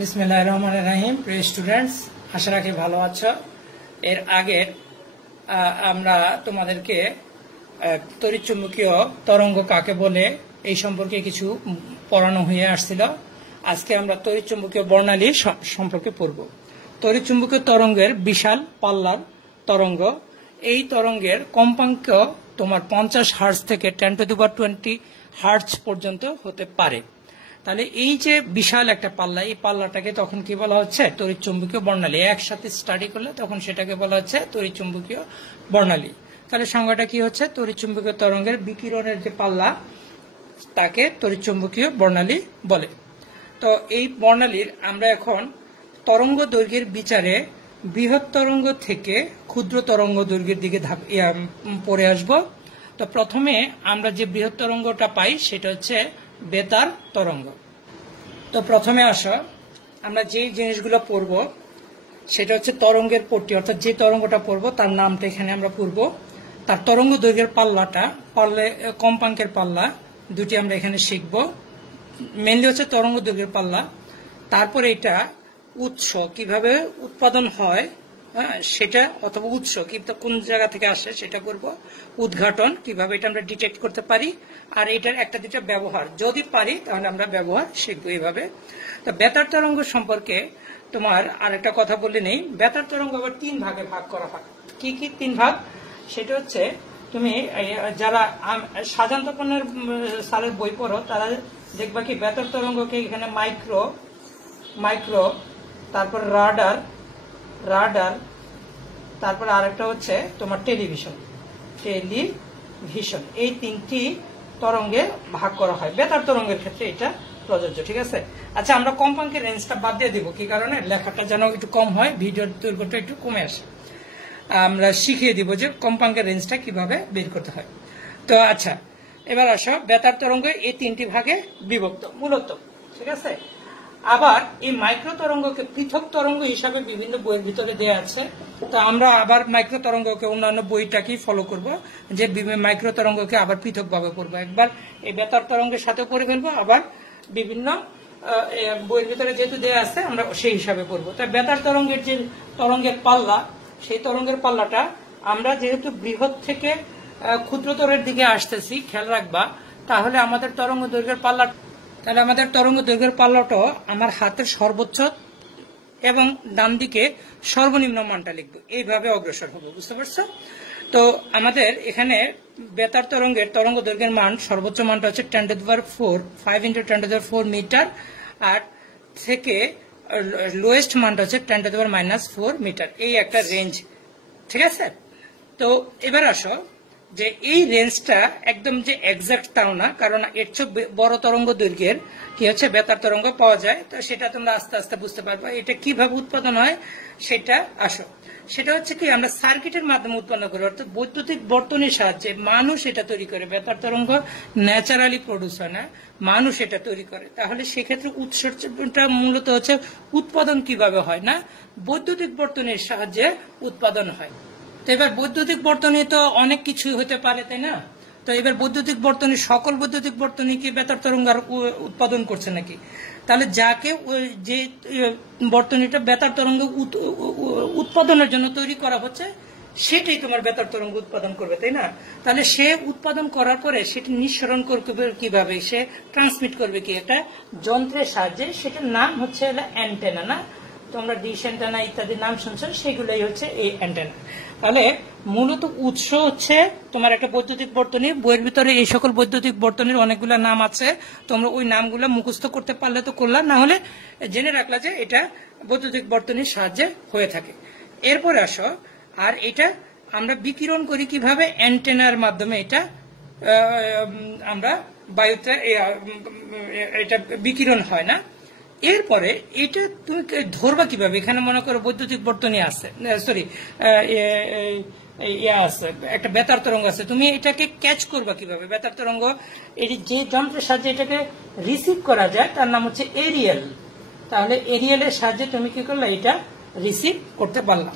বিসমিল্লাহির রহমানির রহিম। প্রিয় স্টুডেন্টস, আশা রাখি ভালো আছো। এর আগে আমরা তোমাদেরকে তড়িৎচুম্বকীয় তরঙ্গ কাকে বলে এই সম্পর্কে কিছু পড়ানো হয়ে আসছিল। আজকে আমরা তড়িৎচুম্বকীয় বর্ণালী সম্পর্কে পড়ব। তড়িৎচুম্বকীয় তরঙ্গের বিশাল পাল্লার তরঙ্গ, এই তরঙ্গের কম্পাঙ্ক তোমার 50 হার্টজ থেকে 10⁻20 হার্টজ পর্যন্ত হতে পারে। তাহলে এই যে বিশাল একটা পাল্লা, এই পাল্লাটাকে তখন কি বলা হচ্ছে? তড়িৎচুম্বকীয় বর্ণালী। একসাথে স্টাডি করলে তখন সেটাকে বলা হচ্ছে তড়িৎচুম্বকীয় বর্ণালী। তাহলে সংজ্ঞাটা কি হচ্ছে? তড়িৎচুম্বকীয় তরঙ্গের বিকিরণের যে পাল্লা তাকে তড়িৎচুম্বকীয় বর্ণালী বলে। তো এই বর্ণালীর আমরা এখন তরঙ্গ দৈর্ঘ্যের বিচারে বৃহৎ তরঙ্গ থেকে ক্ষুদ্র তরঙ্গ দৈর্ঘ্যের দিকে পড়ে আসব। তো প্রথমে আমরা যে বৃহৎ তরঙ্গটা পাই সেটা হচ্ছে বেতার তরঙ্গ। তো প্রথমে আসো, আমরা যে জিনিসগুলো পড়ব সেটা হচ্ছে তরঙ্গের পট্টি, অর্থাৎ যে তরঙ্গটা পড়ব তার নামটা এখানে আমরা পড়ব। তার তরঙ্গ দৈর্ঘ্যের পাল্লাটা, কম্পাঙ্কের পাল্লা দুটি আমরা এখানে শিখব। মেনলি হচ্ছে তরঙ্গ দৈর্ঘ্যের পাল্লা। তারপরে এটা উৎস কিভাবে উৎপাদন হয়, সেটা, অথবা উৎস কোন জায়গা থেকে আসে সেটা করব। উদ্ঘাটন কিভাবে এটা আমরা ডিটেক্ট করতে পারি, আর এটার একটা দুটা ব্যবহার যদি পারি তাহলে আমরা ব্যবহার শিখবো এইভাবে। তো বেতার তরঙ্গ সম্পর্কে তোমার আরেকটা কথা বলে নেই। বেতার তরঙ্গ আবার 3 ভাগে ভাগ করা হয়। কি কি 3 ভাগ? সেটা হচ্ছে, তুমি যারা সাধারণতপনের সালের বই পড়ো তারা দেখবা কি বেতার তরঙ্গকে এখানে মাইক্রো, তারপর রাডার, তারপর আরেকটা হচ্ছে তোমার টেলিভিশন, এই 3টি তরঙ্গে ভাগ করা হয়। বেতার তরঙ্গের ক্ষেত্রে এটা প্রযোজ্য, ঠিক আছে? আচ্ছা, আমরা কম্পাঙ্কের রেঞ্জটা বাদ দিয়ে দিব। কি কারণে? লেখাটা যেন একটু কম হয়, ভিডিওর দৈর্ঘ্যটা একটু কমে আসে। আমরা শিখিয়ে দিব যে কম্পাঙ্কের রেঞ্জটা কিভাবে বের করতে হয়। তো আচ্ছা, এবার আসো, বেতার তরঙ্গ এই 3টি ভাগে বিভক্ত মূলত, ঠিক আছে? আবার এই মাইক্রো তরঙ্গকে পৃথক তরঙ্গ হিসাবে বিভিন্ন বইয়ের ভিতরে দেয়া আছে। তো আমরা আবার মাইক্রো তরঙ্গকে অন্যান্য বইটাকেই ফলো করব, যে মাইক্রো তরঙ্গকে আবার পৃথক ভাবে পড়বো। একবার এই বেতার তরঙ্গের সাথে পড়ে ফেলবো, আবার বিভিন্ন বইয়ের ভিতরে যেহেতু দেয়া আছে আমরা সেই হিসাবে পড়বো। তাই বেতার তরঙ্গের যে তরঙ্গের পাল্লা, সেই তরঙ্গের পাল্লাটা আমরা যেহেতু বৃহৎ থেকে ক্ষুদ্রতরের দিকে আসতেছি, খেয়াল রাখবা, তাহলে আমাদের তরঙ্গ দৈর্ঘ্যের পাল্লাটা আমার হাতের সর্বোচ্চ এবং ডান দিকে সর্বনিম্ন মানটা লিখবো, এইভাবে অগ্রসর হবো। বুঝতে পারছো? তো আমাদের এখানে বেতার তরঙ্গের তরঙ্গ দৈর্ঘ্যের মান, সর্বোচ্চ মানটা হচ্ছে 10⁻⁴, 5 × 10⁻⁴ মিটার, আর থেকে লোয়েস্ট মানটা হচ্ছে 10⁻⁻⁴ মিটার। এই একটা রেঞ্জ, ঠিক আছে? তো এবার আসো, যে এই রেঞ্জটা একদম যে এক্সাক্ট তাও না, কারণ এর চেয়ে বড় তরঙ্গ দৈর্ঘ্যের কি হচ্ছে বেতার তরঙ্গ পাওয়া যায়। তো সেটা তোমরা আস্তে আস্তে বুঝতে পারবে। এটা কিভাবে উৎপাদন হয় সেটা আসো, সেটা হচ্ছে কি আমরা সার্কিটের মাধ্যমে উৎপন্ন করি, অর্থাৎ বৈদ্যুতিক বর্তনীর সাহায্যে মানুষ এটা তৈরি করে। বেতার তরঙ্গ ন্যাচারালি প্রডিউস হয় না, মানুষ এটা তৈরি করে। তাহলে সেক্ষেত্রে উৎসটা মূলত হচ্ছে উৎপাদন কিভাবে হয় না, বৈদ্যুতিক বর্তনীর সাহায্যে উৎপাদন হয়। তো এবার বৈদ্যুতিক বর্তনী তো অনেক কিছু হতে পারে, তাই না? তো এবার বৈদ্যুতিক বর্তনী, সকল বৈদ্যুতিক বর্তনী কি বেতার তরঙ্গ উৎপাদন করছে নাকি? তাহলে যাকে যে বর্তনীটা বেতার তরঙ্গ উৎপাদনের জন্য তৈরি করা হচ্ছে সেটাই তোমার বেতার তরঙ্গ উৎপাদন করবে, তাই না? তাহলে সে উৎপাদন করার পরে সেটি নিঃসরণ করবে কিভাবে? সে ট্রান্সমিট করবে কি একটা যন্ত্রের সাহায্যে, সেটার নাম হচ্ছে অ্যান্টেনা। না, তোমরা ডিশ অ্যান্টেনা ইত্যাদি নাম শুনছো, সেগুলোই হচ্ছে এই অ্যান্টেনা। তাহলে মূলত উৎস হচ্ছে তোমার একটা বৈদ্যুতিক বর্তনী। বইয়ের ভিতরে এই সকল বৈদ্যুতিক বর্তনীর অনেকগুলো নাম আছে, তোমরা ওই নামগুলো মুখস্থ করতে পারলে তো করলা, না হলে জেনে রাখলা যে এটা বৈদ্যুতিক বর্তনীর সাহায্যে হয়ে থাকে। এরপরে আসো, আর এটা আমরা বিকিরণ করি কিভাবে? অ্যান্টেনার মাধ্যমে এটা আমরা বায়ুতে এটা বিকিরণ হয় না। এরপরে এটা তুমি ধরবা কিভাবে? এখানে মনে করো বৈদ্যুতিক বর্তনী আছে, সরি আছে, একটা বেতার তরঙ্গ আছে, তুমি এটাকে ক্যাচ করবা কিভাবে? বেতার তরঙ্গ এটি যে যন্ত্রের সাহায্যে এটাকে রিসিভ করা যায় তার নাম হচ্ছে এরিয়েল। তাহলে এরিয়েলের সাহায্যে তুমি কি করলে? এটা রিসিভ করতে পারলাম।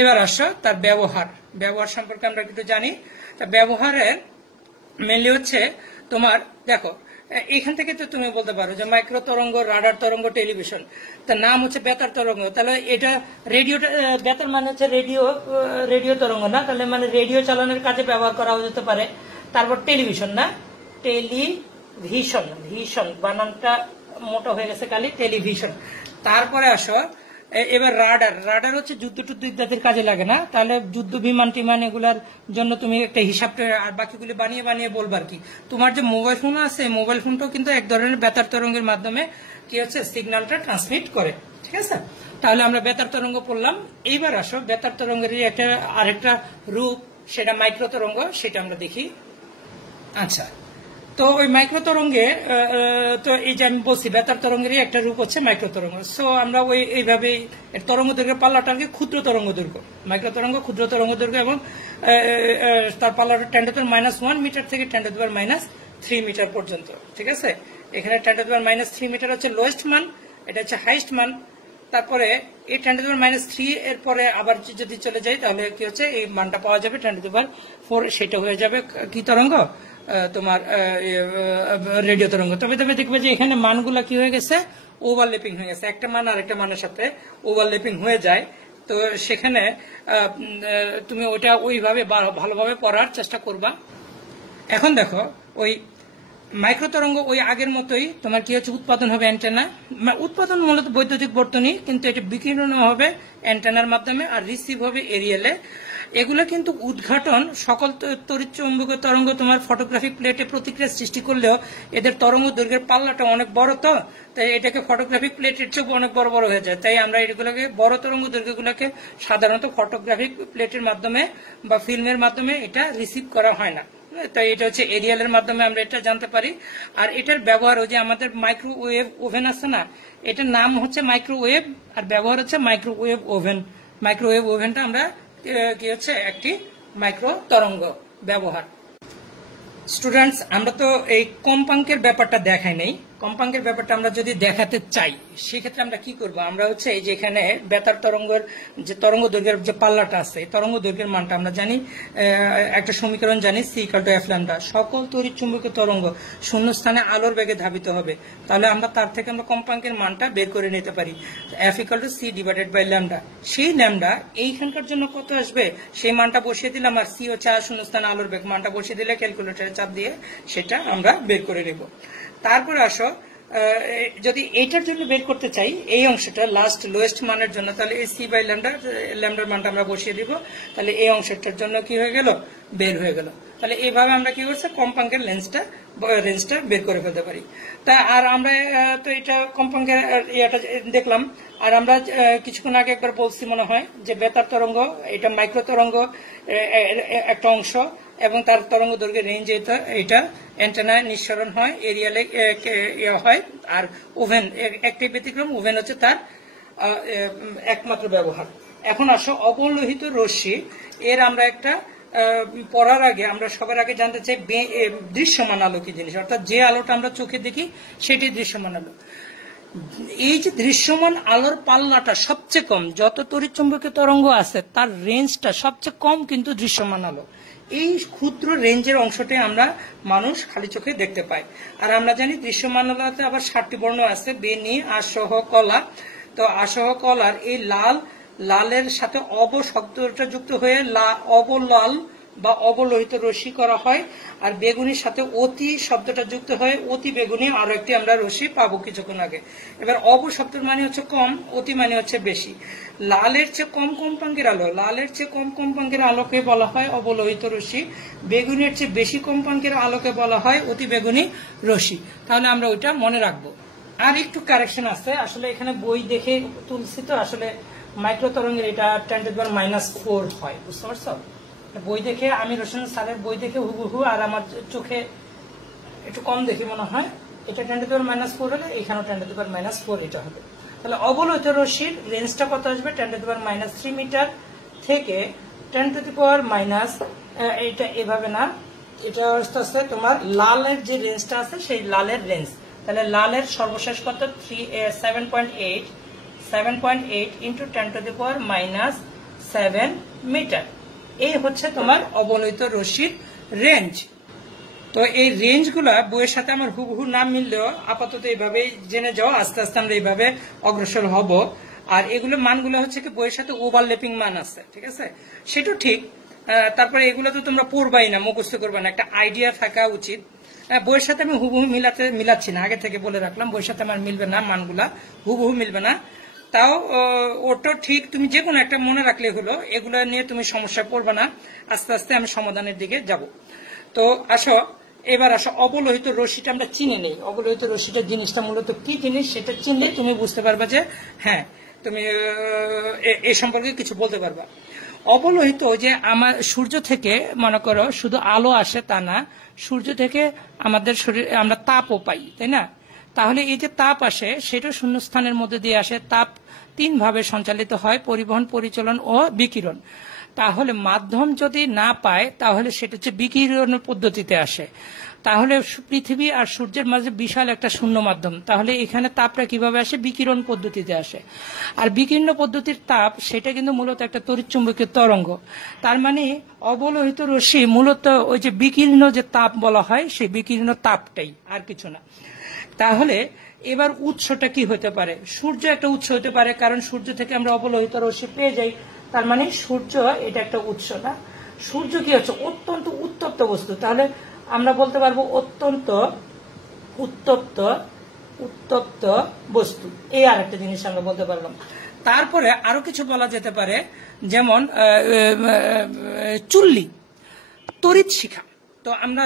এবার আসো তার ব্যবহার সম্পর্কে আমরা একটু জানি। তা ব্যবহারের মেনলি হচ্ছে তোমার, দেখো, এখান থেকে তো তুমি বলতে পারো যে মাইক্রো তরঙ্গ, রাডার তরঙ্গ, টেলিভিশন, তার নাম হচ্ছে বেতার তরঙ্গ। তাহলে এটা রেডিও, বেতার মানে হচ্ছে রেডিও তরঙ্গ না, তাহলে মানে রেডিও চালানোর কাজে ব্যবহার করা যেতে পারে। তারপর টেলিভিশন না, টেলিভিশন, ভিশন বানানটা মোটা হয়ে গেছে খালি, টেলিভিশন। তারপরে আসো এবার রাডার হচ্ছে যুদ্ধ টুদ্ধ ইত্যাদির কাজে লাগে না, তাহলে যুদ্ধ বিমান টিমান এগুলার জন্য তুমি একটা হিসাবটা আর বাকিগুলি বানিয়ে বানিয়ে বলবার কি। তোমার যে মোবাইল ফোন আছে, মোবাইল ফোনটাও কিন্তু এক ধরনের বেতার তরঙ্গের মাধ্যমে কি হচ্ছে সিগন্যালটা ট্রান্সমিট করে, ঠিক আছে। তাহলে আমরা বেতার তরঙ্গ পড়লাম। এইবার আসো বেতার তরঙ্গের আরেকটা রূপ, সেটা মাইক্রো তরঙ্গ, সেটা আমরা দেখি। আচ্ছা, তো ওই মাইক্রো তরঙ্গে তো এই যে আমি বলছি বেতার তরঙ্গেরই একটা রূপ হচ্ছে মাইক্রো তরঙ্গ। সো আমরা এইভাবে তরঙ্গ দৈর্ঘ্যের পাল্লাটাকে ক্ষুদ্র তরঙ্গ দৈর্ঘ্য, মাইক্রো তরঙ্গ ক্ষুদ্র তরঙ্গ দৈর্ঘ্য, এবং তার পাল্লাটা 10⁻⁻1 মিটার থেকে 10⁻³ মিটার পর্যন্ত, ঠিক আছে। এখানে 10⁻³ মিটার হচ্ছে লোয়েস্ট মান, এটা হচ্ছে হাইস্ট মান। তারপরে এই 10⁻³ এর পরে আবার যদি চলে যাই তাহলে কি হচ্ছে এই মানটা পাওয়া যাবে 10⁴, সেটা হয়ে যাবে কি তরঙ্গ, তোমার রেডিও তরঙ্গ। তবে দেখবে যে এখানে মানগুলা কি হয়ে গেছে, ওভারল্যাপিং হয়ে গেছে, একটা মান আরেকটা মানের সাথে ওভারল্যাপিং হয়ে যায়। তো সেখানে তুমি ওইটা ওইভাবে ভালোভাবে পড়ার চেষ্টা করবা। এখন দেখো ওই মাইক্রো তরঙ্গ ওই আগের মতোই তোমার কি হচ্ছে উৎপাদন হবে অ্যান্টেনা, উৎপাদন মূলত বৈদ্যুতিক বর্তনী, কিন্তু এটা বিকিরণ হবে অ্যান্টেনার মাধ্যমে আর রিসিভ হবে এরিয়ালে। এগুলো কিন্তু উদ্ঘাটন সকল তড়িৎ চৌম্বকীয় তরঙ্গ তোমার ফটোগ্রাফিক প্লেটে প্রতিক্রিয়া সৃষ্টি করলেও এদের তরঙ্গ দৈর্ঘ্যের পাল্লাটা অনেক বড়, তো তাই এটাকে ফটোগ্রাফিক প্লেটের চেয়ে অনেক বড় বড় হয়ে যায়। তাই আমরা এগুলোকে বড় তরঙ্গ দৈর্ঘ্যগুলোকে সাধারণত ফটোগ্রাফিক প্লেটের মাধ্যমে বা ফিল্মের মাধ্যমে এটা রিসিভ করা হয় না। তাই এটা হচ্ছে এরিয়ালের মাধ্যমে আমরা এটা জানতে পারি। আর এটার ব্যবহার ওই যে আমাদের মাইক্রোওয়েভ ওভেন আছে না, এটার নাম হচ্ছে মাইক্রোওয়েভ আর ব্যবহার হচ্ছে মাইক্রোওয়েভ ওভেন। মাইক্রোওয়েভ ওভেনটা আমরা কি হচ্ছে একটি মাইক্রো তরঙ্গ ব্যবহার। স্টুডেন্টস, আমরা তো এই কম্পাঙ্কের ব্যাপারটা দেখাই নাই। কম্পাঙ্কের ব্যাপারটা আমরা যদি দেখাতে চাই সেক্ষেত্রে আমরা কি করব, আমরা হচ্ছে এই যে এখানে বেতার তরঙ্গের যে তরঙ্গ দৈর্ঘ্যের যে পাল্লাটা আছে, তরঙ্গ দৈর্ঘ্যের মানটা আমরা জানি, একটা সমীকরণ জানি C=F⁴। সকল তড়িৎ চুম্বকীয় তরঙ্গ শূন্যস্থানে আলোর বেগে ধাবিত হবে, তাহলে আমরা তার থেকে আমরা কম্পাঙ্কের মানটা বের করে নিতে পারি, F=C/λ। সেই ল্যামডা এইখানকার জন্য কত আসবে সেই মানটা বসিয়ে দিলাম, আর সি হচ্ছে শূন্যস্থানে আলোর বেগ, মানটা বসিয়ে দিলে ক্যালকুলেটরে চাপ দিয়ে সেটা আমরা বের করে নেব। তারপরে আসো যদি এইটার জন্য বের করতে চাই এই অংশটা লাস্ট লোয়েস্ট মানের জন্য, তাহলে এই C/λ মানটা আমরা বসিয়ে দিব, তাহলে এই অংশটার জন্য কি হয়ে গেল, বের হয়ে গেল। তাহলে এইভাবে আমরা কি করছি কম্পাঙ্কের রেঞ্জটা বের করে ফেলতে পারি। তা আর আমরা তো এটা কম্পাঙ্কের ইয়েটা দেখলাম। আর আমরা কিছুক্ষণ আগে একবার বলছি মনে হয় যে বেতার তরঙ্গ এটা মাইক্রো তরঙ্গ একটা অংশ, এবং তার তরঙ্গ দৈর্ঘ্যের রেঞ্জ এটা অ্যান্টেনায় নিঃসরণ হয়, এরিয়ালে হয়। আর ওভেন একটি ব্যতিক্রম, ওভেন হচ্ছে তার একমাত্র ব্যবহার। এখন আসো অবলোহিত রশ্মি, এর আমরা একটা পড়ার আগে আমরা সবার আগে জানতে চাই দৃশ্যমান আলো কি জিনিস, অর্থাৎ যে আলোটা আমরা চোখে দেখি সেটি দৃশ্যমান আলো। এই যে দৃশ্যমান আলোর পাল্লাটা সবচেয়ে কম, যত তড়িৎচুম্বকীয় তরঙ্গ আছে তার রেঞ্জটা সবচেয়ে কম কিন্তু দৃশ্যমান আলো। এই ক্ষুদ্র রেঞ্জের অংশটাই আমরা মানুষ খালি চোখে দেখতে পাই। আর আমরা জানি দৃশ্যমান আলোতে আবার 7টি বর্ণ আছে, বেনি, আসহ, কলা। তো আসহ কলার এই লালের সাথে অব শব্দটা যুক্ত হয়ে অবলাল বা অবলোহিত রশ্মি করা হয়, আর বেগুনির সাথে অতি শব্দটা যুক্ত হয়ে অতি বেগুনি আরো একটি আমরা রশ্মি পাবো কিছুক্ষণ আগে। এবার অব শব্দের মানে হচ্ছে কম, অতি মানে হচ্ছে বেশি। লালের চেয়ে কম কম্পাঙ্কের আলোকে বলা হয় অবলোহিত রশ্মি, বেগুনের চেয়ে বেশি কম্পাঙ্কের আলোকে বলা হয় অতি বেগুনি রশ্মি। তাহলে আমরা ওইটা মনে রাখবো। আর একটু কারেকশন আছে, আসলে এখানে বই দেখে তুলছি, তো আসলে মাইক্রো তরঙ্গের এটা 10⁻⁴ হয়, বুঝতে পারছো? বই দেখে আমি রোশন স্যারের বই দেখে হুবহু, আর আমার চোখে একটু কম দেখে মনে হয় এটা 10⁻⁴ হলে এখানেও 10⁻⁴ এটা হবে। তাহলে অবলোহিত রশ্মির রেঞ্জটা কত আসবে, 10⁻³ মিটার থেকে 10⁻⁻, এটা এভাবে না, এটা আসতে তোমার লালের যে রেঞ্জটা আছে সেই লালের রেঞ্জ। তাহলে লালের সর্বশেষ কত, 7.8 ইন্টু 10⁻⁷ মিটার। এই হচ্ছে তোমার অবলোহিত রশ্মির রেঞ্জ। তো এই রেঞ্জগুলা বইয়ের সাথে আমার হুবহু না মিললেও আপাতত এইভাবে জেনে যাও, আস্তে আস্তে আমরা এইভাবে অগ্রসর হব। আর এগুলো মানগুলো হচ্ছে কি বইয়ের সাথে ওভারল্যাপিং মান আছে, ঠিক আছে, সেটা ঠিক। তারপরে এগুলো তো তোমরা পড়বাই না, মুখস্থ করবে না, একটা আইডিয়া থাকা উচিত। বইয়ের সাথে আমি হুবহু মিলাচ্ছি না, আগে থেকে বলে রাখলাম বইয়ের সাথে আমার মিলবে না, মানগুলা হুবহু মিলবে না। তাও ওটা ঠিক, তুমি যে কোনো একটা মনে রাখলে হলো, এগুলা নিয়ে তুমি সমস্যা পড়বে না। আস্তে আস্তে আমি সমাধানের দিকে যাব। তো এবার আসো অবলোহিত রশ্মিটা আমরা চিনে নেই। অবলোহিত রশ্মিটা জিনিসটা মূলত কি জিনিস সেটা চিনলে তুমি বুঝতে পারবা যে হ্যাঁ তুমি এ সম্পর্কে কিছু বলতে পারবা। অবলোহিত যে আমার সূর্য থেকে মনে করো শুধু আলো আসে তা না, সূর্য থেকে আমাদের শরীর আমরা তাপও পাই, তাই না? তাহলে এই যে তাপ আসে সেটা শূন্যস্থানের মধ্যে দিয়ে আসে। তাপ 3 ভাবে সঞ্চালিত হয়: পরিবহন, পরিচলন ও বিকিরণ। তাহলে মাধ্যম যদি না পায় তাহলে সেটা হচ্ছে বিকিরণ পদ্ধতিতে আসে। তাহলে পৃথিবী আর সূর্যের মাঝে বিশাল একটা শূন্য মাধ্যম, তাহলে এখানে তাপটা কিভাবে আসে? বিকিরণ পদ্ধতিতে আসে। আর বিকিরণ পদ্ধতির তাপ সেটা কিন্তু মূলত একটা তড়িৎচুম্বকীয় তরঙ্গ। তার মানে অবলোহিত রশ্মি মূলত ওই যে বিকিরণ যে তাপ বলা হয় সেই বিকিরণ তাপটাই, আর কিছু না। তাহলে এবার উৎসটা কি হতে পারে? সূর্য একটা উৎস হতে পারে, কারণ সূর্য থেকে আমরা অবলোহিত রশ্মি পেয়ে যাই। তার মানে সূর্য এটা একটা উৎস না। সূর্য কি হচ্ছে? অত্যন্ত উত্তপ্ত বস্তু। তাহলে আমরা বলতে পারবো অত্যন্ত উত্তপ্ত বস্তু। এই আর একটা জিনিস আমরা বলতে পারলাম। তারপরে আরো কিছু বলা যেতে পারে, যেমন চুল্লি, তড়িৎ শিখা। তো আমরা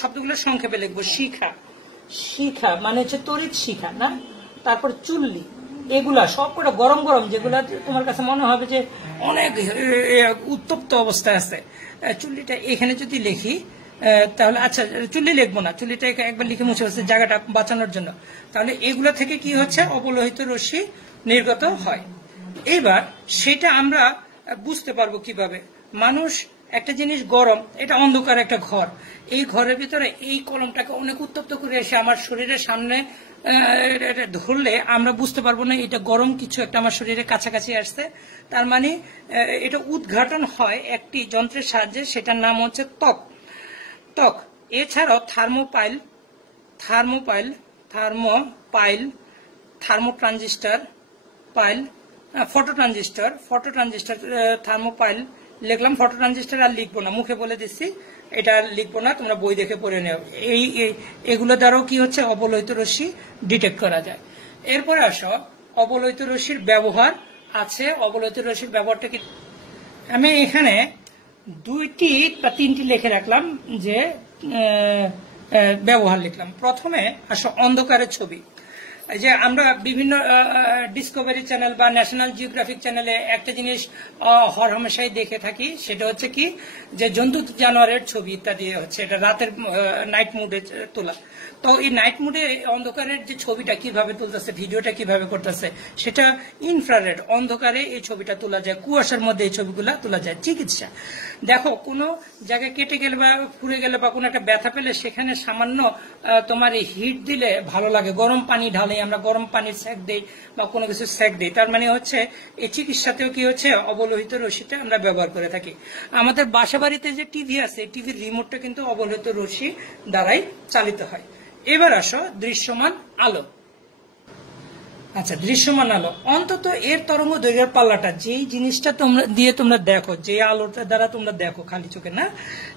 শব্দগুলো সংক্ষেপে লিখবো। শিখা মানে হচ্ছে তড়িৎ শিখা, না? তারপর চুল্লি, এগুলা সবকটা গরম গরম, যেগুলা তোমার কাছে মনে হবে যে অনেক উত্তপ্ত অবস্থায় আছে। চুল্লিটা এখানে যদি লিখি তাহলে, আচ্ছা চুল্লি লিখবো না, চুল্লিটা একবার লিখে মুছে হচ্ছে জায়গাটা বাঁচানোর জন্য। তাহলে এগুলো থেকে কি হচ্ছে? অবলোহিত রশ্মি নির্গত হয়। এবার সেটা আমরা বুঝতে পারবো কিভাবে? মানুষ একটা জিনিস গরম, এটা অন্ধকার একটা ঘর, এই ঘরের ভিতরে এই কলমটাকে অনেক উত্তপ্ত করে এসে আমার শরীরের সামনে ধরলে আমরা বুঝতে পারবো না এটা গরম কিছু একটা আমার শরীরের কাছাকাছি আসছে। তার মানে এটা উদ্ঘাটন হয় একটি যন্ত্রের সাহায্যে, সেটার নাম হচ্ছে ত্বক। এছাড়াও থার্মোট্রানজিস্টার, ফটোট্রানজিস্টার, থার্মোপাইল লিখলাম। ফটোট্রানজিস্টার আর লিখবো না, মুখে বলে দিচ্ছি, এটা লিখবো না, তোমরা বই দেখে পড়ে নেও। এগুলো দ্বারাও কি হচ্ছে? অবলোহিত রশ্মি ডিটেক্ট করা যায়। এরপরে আসো অবলোহিত রশ্মির ব্যবহার আছে। অবলোহিত রশ্মির ব্যবহারটা কি? আমি এখানে 2টি বা 3টি লিখে রাখলাম, যে ব্যবহার লিখলাম। প্রথমে আসো অন্ধকারের ছবি। যে আমরা বিভিন্ন ডিসকভারি চ্যানেল বা ন্যাশনাল জিওগ্রাফিক চ্যানেলে একটা জিনিস হরহামেশাই দেখে থাকি, সেটা হচ্ছে কি, যে জন্তু জানোয়ারের ছবি ইত্যাদি হচ্ছে এটা রাতের নাইট মুডে তোলা। তো এই নাইট মুডে অন্ধকারের যে ছবিটা কিভাবে তুলতেছে, ভিডিওটা কিভাবে করতেছে, সেটা ইনফ্রারেড অন্ধকারে এই ছবিটা তোলা যায়, কুয়াশার মধ্যে এই ছবিগুলা তোলা যায়। চিকিৎসা দেখো, কোনো জায়গায় কেটে গেলে বা পুড়ে গেলে বা কোনো একটা ব্যথা পেলে সেখানে সামান্য তোমার এই হিট দিলে ভালো লাগে, গরম পানি ঢালে, আমরা গরম পানির সেক দেই বা কোনো কিছু সেক দেই। তার মানে হচ্ছে এই চিকিৎসাতেও কি হচ্ছে? অবলোহিত রশ্মিটা আমরা ব্যবহার করে থাকি। আমাদের বাসা বাড়িতে যে টিভি আছে, টিভির রিমোটটা কিন্তু অবলোহিত রশ্মি দ্বারাই চালিত হয়। এবার আসো দৃশ্যমান আলো। আচ্ছা, দৃশ্যমান আলো অন্তত এর তরঙ্গ দৈর্ঘ্যের পাল্লাটা, যেই জিনিসটা তোমরা দেখো, যে আলোটা দ্বারা তোমরা দেখো খালি চোখে না,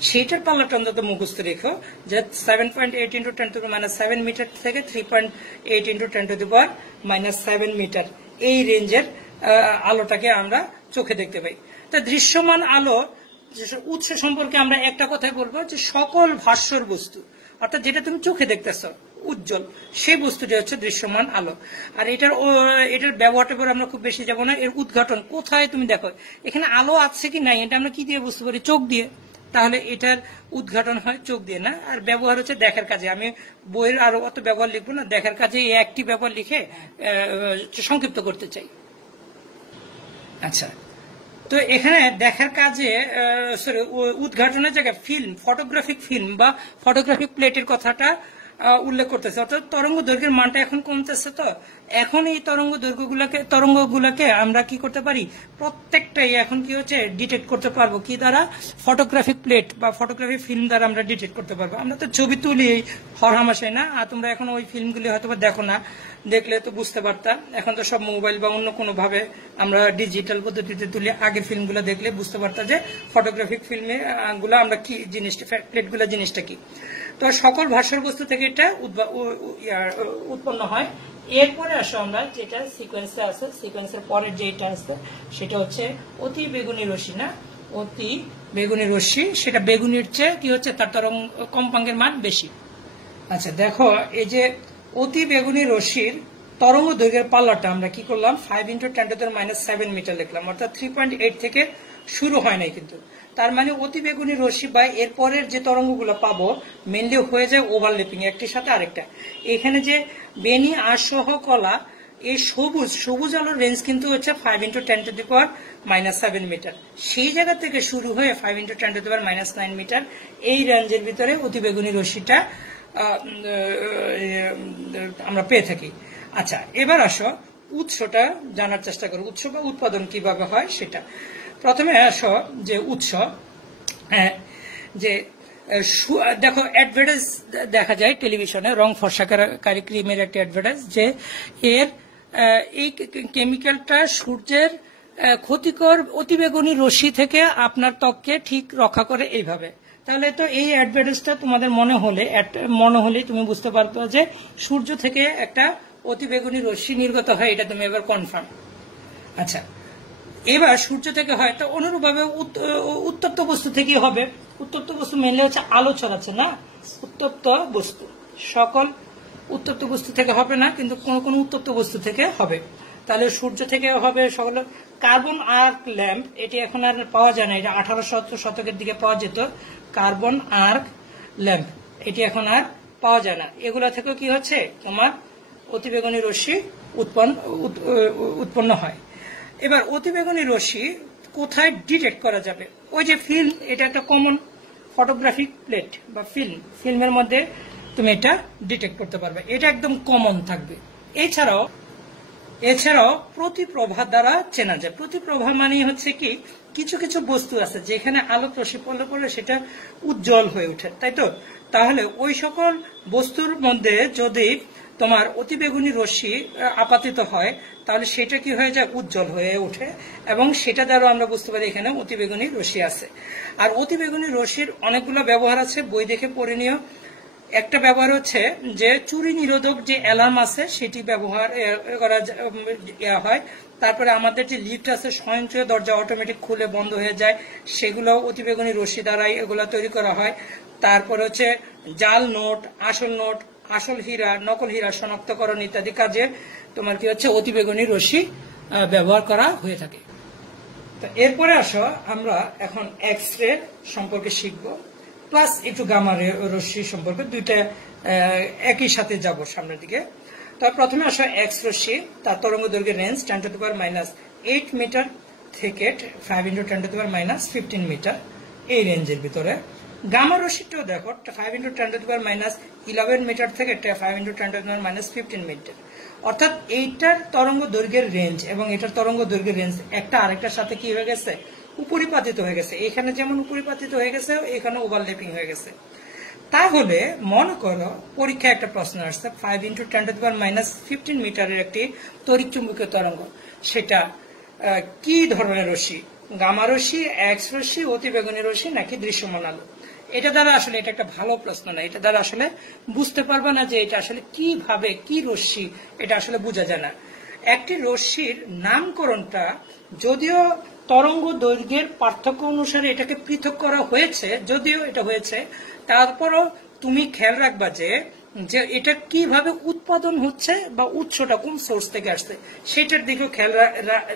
সেটার পাল্লাটা অন্তত মুখস্থ রেখো, যে 7.8 × 10⁻7 মিটার থেকে 3.8 × 10⁻7 মিটার, এই রেঞ্জের আলোটাকে আমরা চোখে দেখতে পাই। তা দৃশ্যমান আলো উৎস সম্পর্কে আমরা একটা কথাই বলবো, যে সকল ভাস্বর বস্তু, অর্থাৎ যেটা তুমি চোখে দেখতেছ উজ্জ্বল, সেই বস্তুটি হচ্ছে দৃশ্যমান আলো। আর এটার ব্যবহারটা পর আমরা খুব বেশি যাবো না। এর উদ্ঘাটন কোথায় তুমি দেখো, এখানে আলো আছে কি নাই এটা আমরা কি দিয়ে বুঝতে পারি? চোখ দিয়ে। তাহলে এটার উদ্ঘাটন হয় চোখ দিয়ে, না? আর ব্যবহার হচ্ছে দেখার কাজে। আমি বইয়ের আরো অত ব্যবহার লিখবো না, দেখার কাজে এই একটি ব্যবহার লিখে সংক্ষিপ্ত করতে চাই। আচ্ছা, তো এখানে দেখার কাজে উদ্ঘাটনের জায়গায় ফিল্ম, ফটোগ্রাফিক ফিল্ম বা ফটোগ্রাফিক প্লেটের কথাটা উল্লেখ করতেছে। অর্থাৎ তরঙ্গ দৈর্ঘ্যের মানটা এখন কমতেছে, তো এখন এই তরঙ্গগুলোকে আমরা কি করতে পারি, প্রত্যেকটাই এখন কি হচ্ছে ডিটেক্ট করতে পারবো কি দ্বারা, ফটোগ্রাফিক প্লেট বা ফটোগ্রাফিক ফিল্ম দ্বারা আমরা ডিটেক্ট করতে পারবো। আমরা তো ছবি তুলি হরহামেশাই না, আর তোমরা এখন ওই ফিল্মগুলি হয়তো দেখো না, দেখলে তো বুঝতে পারতাম। এখন তো সব মোবাইল বা অন্য কোনো ভাবে আমরা ডিজিটাল পদ্ধতিতে তুলি। আগের ফিল্মগুলো দেখলে বুঝতে পারতাম যে ফটোগ্রাফিক ফিল্মে গুলো আমরা কি জিনিসটা, প্লেটগুলো জিনিসটা কি। তো সকল ভাস্বর বস্তু থেকে এটা উৎপন্ন হয়। এরপরে আসো আমরা যেটা সিকোয়েন্সে আছে, সিকোয়েন্সের পরের যেটা আছে সেটা হচ্ছে অতি বেগুনি রশ্মি। না, অতি বেগুনি রশ্মি, সেটা বেগুনির চেয়ে কি হচ্ছে তার তরঙ্গ কম্পাঙ্কের মান বেশি। আচ্ছা দেখো, এই যে অতি বেগুনি রশ্মির তরঙ্গ দৈর্ঘ্যের পাল্লাটা আমরা কি করলাম, 5 × 10⁻⁷ মিটার লিখলাম, অর্থাৎ 3.8 থেকে শুরু হয় নাই কিন্তু। তার মানে অতি বেগুনি রশ্মি বা এরপরের যে তরঙ্গগুলো পাবো মেনলি হয়ে যায় ওভারল্যাপিং একটির সাথে আরেকটা। এখানে যে বেনি আসহ কলা, এই সবুজ আলোর রেঞ্জ কিন্তু হচ্ছে 5 × 10⁻⁷ মিটার। সেই জায়গা থেকে শুরু হয়ে 5 × 10⁻⁹ মিটার, এই রেঞ্জের ভিতরে অতি বেগুনি রশ্মিটা আমরা পেয়ে থাকি। আচ্ছা, এবার আসো উৎসটা জানার চেষ্টা করো, উৎস বা উৎপাদন কিভাবে হয় সেটা। প্রথমে আসো যে উৎস, যে দেখো অ্যাডভার্টাইজ দেখা যায় টেলিভিশনে, রং ফর্সাকারী ক্রিমের একটা অ্যাডভার্টাইজ, যে এর এই কেমিক্যালটা সূর্যের ক্ষতিকর অতিবেগুনি রশ্মি থেকে আপনার ত্বককে ঠিক রক্ষা করে এইভাবে। তাহলে তো এই অ্যাডভার্টাইজটা তোমাদের মনে হলেই তুমি বুঝতে পারবে যে সূর্য থেকে একটা অতিবেগুনি রশ্মি নির্গত হয়, এটা তুমি এবার কনফার্ম। আচ্ছা, এবার সূর্য থেকে হয়, তো অনুরূপভাবে উত্তপ্ত বস্তু থেকে হবে। উত্তপ্ত বস্তু মেনলি হচ্ছে আলো ছড়াচ্ছে না, উত্তপ্ত বস্তু সকল উত্তপ্ত বস্তু থেকে হবে না, কিন্তু কোন কোন উত্তপ্ত বস্তু থেকে হবে। তাহলে সূর্য থেকে হবে সকল। কার্বন আর্ক ল্যাম্প, এটি এখন আর পাওয়া যায় না, এটা 1800 শতকের দিকে পাওয়া যেত। কার্বন আর্ক ল্যাম্প এটি এখন আর পাওয়া যায় না। এগুলা থেকেও কি হচ্ছে তোমার অতিবেগুনি রশ্মি উৎপন্ন হয়। এবার অতিবেগুনি রশ্মি কোথায় ডিটেক্ট করা যাবে? ওই যে ফিল্ম, এটা একটা কমন ফটোগ্রাফিক প্লেট বা ফিল্মের মধ্যে তুমি এটা ডিটেক্ট করতে পারবে, এটা একদম কমন থাকবে। এছাড়াও প্রতিপ্রভা দ্বারা চেনা যায়। প্রতিপ্রভা মানে হচ্ছে কি, কিছু কিছু বস্তু আছে যেখানে আলোক রশ্মি পড়লে সেটা উজ্জ্বল হয়ে ওঠে, তাই তো? তাহলে ওই সকল বস্তুর মধ্যে যদি তোমার অতিবেগুনি রশ্মি আপাতিত হয়, তাহলে সেটা কি হয়ে যায়, উজ্জ্বল হয়ে ওঠে, এবং সেটা দ্বারা আমরা বুঝতে পারি এখানে অতিবেগুনি রশ্মি আছে। আর অতিবেগুনি রশ্মির অনেকগুলো ব্যবহার আছে, বই দেখে পড়ে নিও। একটা ব্যবহার হচ্ছে যে চুরি নিরোধক যে অ্যালার্ম আছে সেটি ব্যবহার করা হয়। তারপরে আমাদের যে লিফট আছে, স্বয়ংক্রিয় দরজা অটোমেটিক খুলে বন্ধ হয়ে যায়, সেগুলো অতিবেগুনি রশ্মি দ্বারাই এগুলো তৈরি করা হয়। তারপরে হচ্ছে জাল নোট, আসল হীরা, নকল হীরা শনাক্তকরণ ইত্যাদি কাজে তোমার কি হচ্ছে অতিবেগুনি রশ্মি ব্যবহার করা হয়ে থাকে। তো এরপরে আসো আমরা এখন এক্স রে সম্পর্কে শিখব, প্লাস একটু গামা রশ্মি সম্পর্কে, দুইটা একই সাথে যাব সামনের দিকে। তার প্রথমে আসো এক্স রশ্মি, তার তরঙ্গ দৈর্ঘ্যের রেঞ্জ 10⁻⁸ মিটার থেকে 5 × 10⁻⁻15 মিটার, এই রেঞ্জের ভিতরে। গামা রশ্মিটাও দেখো 5 × 10⁻11 মিটার থেকে 5 × 10⁻15 মিটার। অর্থাৎ এইটার তরঙ্গ দৈর্ঘ্যের রেঞ্জ এবং এটার তরঙ্গ দৈর্ঘ্যের রেঞ্জ একটা আরেকটার সাথে কি হয়ে গেছে, উপরিপাতিত হয়ে গেছে। এখানে যেমন উপরিপাতিত হয়ে গেছে, এখানে ওভারল্যাপিং হয়ে গেছে। তাহলে মনে করো পরীক্ষায় একটা প্রশ্ন আসছে, 5 × 10⁻15 মিটারের একটি তড়িৎ চুম্বকীয় তরঙ্গ, সেটা কি ধরনের রশ্মি, গামা রশ্মি, এক্স রশ্মি, অতিবেগুনি রশ্মি নাকি দৃশ্যমান আলো? এটা দ্বারা আসলে এটা একটা ভালো প্রশ্ন না, এটা দ্বারা আসলে বুঝতে পারবে না যে এটা আসলে কিভাবে কি রশ্মি, এটা আসলে বোঝা যায় না। একটি রশ্মির নামকরণটা যদিও তরঙ্গ দৈর্ঘ্যের পার্থক্য অনুসারে এটাকে পৃথক করা হয়েছে, যদিও এটা হয়েছে, তারপরও তুমি খেয়াল রাখবা যে এটা কিভাবে উৎপাদন হচ্ছে বা উৎসটা কোন সোর্স থেকে আসছে সেটার দিকেও খেয়াল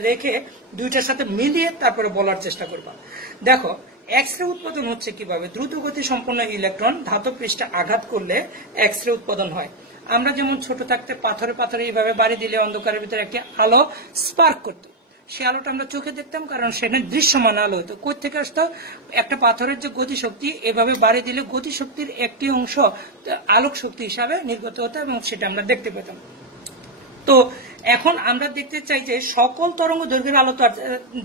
রেখে দুইটার সাথে মিলিয়ে তারপরে বলার চেষ্টা করবা। দেখো এক্স রে উৎপাদন হচ্ছে কিভাবে, দ্রুত গতি সম্পন্ন ইলেকট্রন ধাতব পৃষ্ঠে আঘাত করলে এক্স রে উৎপাদন হয়। আমরা যেমন ছোট থাকতে পাথরে এইভাবে বাড়ি দিলে অন্ধকারের ভিতরে একটি আলো স্পার্ক করতো, সে আলোটা আমরা চোখে দেখতাম, কারণ সেটা দৃশ্যমান আলো হতো। কই থেকে আসতো, একটা পাথরের যে গতিশক্তি এভাবে বাড়ি দিলে গতিশক্তির একটি অংশ আলোক শক্তি হিসাবে নির্গত হতো এবং সেটা আমরা দেখতে পেতাম। তো এখন আমরা দেখতে চাই যে সকল তরঙ্গ দৈর্ঘ্যের আলো তো আর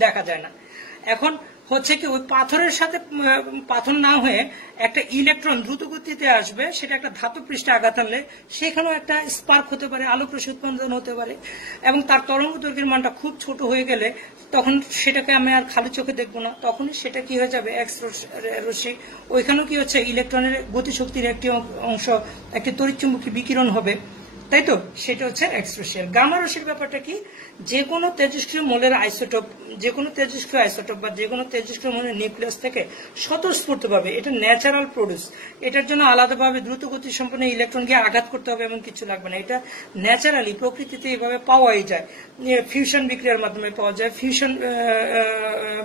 দেখা যায় না। এখন হচ্ছে কি ওই পাথরের সাথে পাথর না হয়ে একটা ইলেকট্রন দ্রুত গতিতে আসবে, সেটা একটা ধাতব পৃষ্ঠে আঘাত আনলে সেখানেও একটা স্পার্ক হতে পারে, আলোক রশ্মি উৎপাদন হতে পারে, এবং তার তরঙ্গ দৈর্ঘ্যের মানটা খুব ছোট হয়ে গেলে তখন সেটাকে আমি আর খালি চোখে দেখবো না, তখনই সেটা কি হয়ে যাবে এক্স রশ্মি। ওইখানেও কি হচ্ছে ইলেকট্রনের গতিশক্তির একটি অংশ একটি তড়িৎচুম্বকী বিকিরণ হবে, তাই তো, সেটা হচ্ছে এক্স রশ্মি। গামা রশ্মির ব্যাপারটা কি, যে কোনো তেজস্ক্রিয় মৌলের আইসোটোপ, যে কোনো তেজস্ক্রিয় আইসোটোপ বা যে কোনো তেজস্ক্রিয় মৌলের নিউক্লিয়াস থেকে স্বতঃস্ফূর্তভাবে, এটা ন্যাচারাল প্রডিউস, এটার জন্য আলাদাভাবে দ্রুত গতি সম্পন্ন ইলেকট্রনকে আঘাত করতে হবে এমন কিছু লাগবে না, এটা ন্যাচারালি প্রকৃতিতে এইভাবে পাওয়াই যায়। ফিউশন বিক্রিয়ার মাধ্যমে পাওয়া যায়, ফিউশন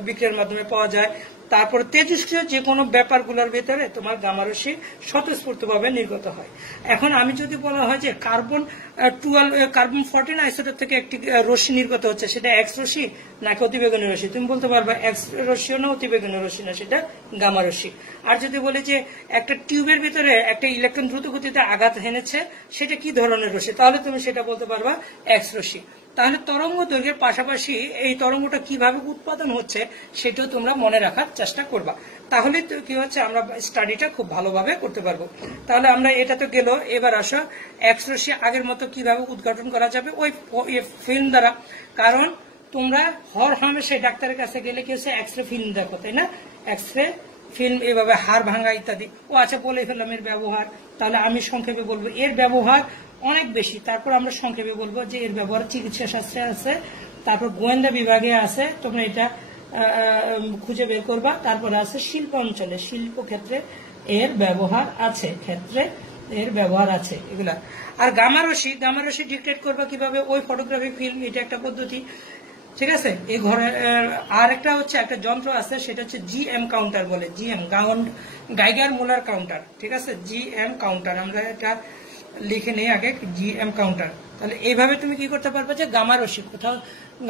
বিক্রিয়ার মাধ্যমে পাওয়া যায়। তারপর তেজস্ক্রিয় যে কোনো ব্যাপারগুলোর ভিতরে তোমার গামা রশ্মি স্বতঃস্ফূর্তভাবে নির্গত হয়। এখন আমি যদি বলা হয় যে কার্বন 14 আইসোটোপ থেকে একটি রশ্মি নির্গত হচ্ছে, সেটা এক্স রশ্মি নাকি অতিবেগুনি রশ্মি, তুমি বলতে পারবে এক্স রশ্মিও না অতিবেগুনি রশ্মি না, সেটা গামা রশ্মি। আর যদি বলি যে একটা টিউবের ভিতরে একটা ইলেকট্রন দ্রুত গতিতে আঘাত হেনেছে, সেটা কি ধরনের রশ্মি, তাহলে তুমি সেটা বলতে পারবা এক্স রশ্মি। তাহলে তরঙ্গ দৈর্ঘ্যের পাশাপাশি এই তরঙ্গটা কিভাবে উৎপাদন হচ্ছে সেটাও তোমরা মনে রাখার চেষ্টা করবা, তাহলে তো কি হচ্ছে আমরা স্টাডিটা খুব ভালোভাবে করতে পারবো। তাহলে আমরা এটা তো গেল, এবার আসো এক্স রশ্মি আগের মতো কিভাবে উদ্ঘাটন করা যাবে ওই ফিল্ম দ্বারা। কারণ তোমরা হর হামেশাই ডাক্তারের কাছে গেলে কি হচ্ছে এক্স রে ফিল্ম দেখো, তাই না, এক্স রে ফিল্ম এভাবে হাড় ভাঙা ইত্যাদি। ও আচ্ছা, বলে ফেললাম এর ব্যবহার, তাহলে আমি সংক্ষেপে বলবো এর ব্যবহার অনেক বেশি। তারপর আমরা সংক্ষেপে বলবো যে এর ব্যবহার চিকিৎসা শাস্ত্রে আছে, তারপর গোয়েন্দা বিভাগে আছে, তোমরা এটা খুঁজে বের করবা। তারপর আছে শিল্প অঞ্চলে, শিল্প ক্ষেত্রে এর ব্যবহার আছে, এর ব্যবহার আছে এগুলা। আর গামা রশ্মি ডিটেক্ট করবা কিভাবে, ওই ফটোগ্রাফি ফিল্ম, এটা একটা পদ্ধতি, ঠিক আছে। এই ঘরে আর একটা হচ্ছে একটা যন্ত্র আছে, সেটা হচ্ছে জিএম কাউন্টার বলে, জিএম গাইগার মুলার কাউন্টার, ঠিক আছে, জিএম কাউন্টার, আমরা এটা লিখে নেই আগে, জিএম কাউন্টার। তাহলে এইভাবে তুমি কি করতে পারবে যে গামা রশ্মি কোথাও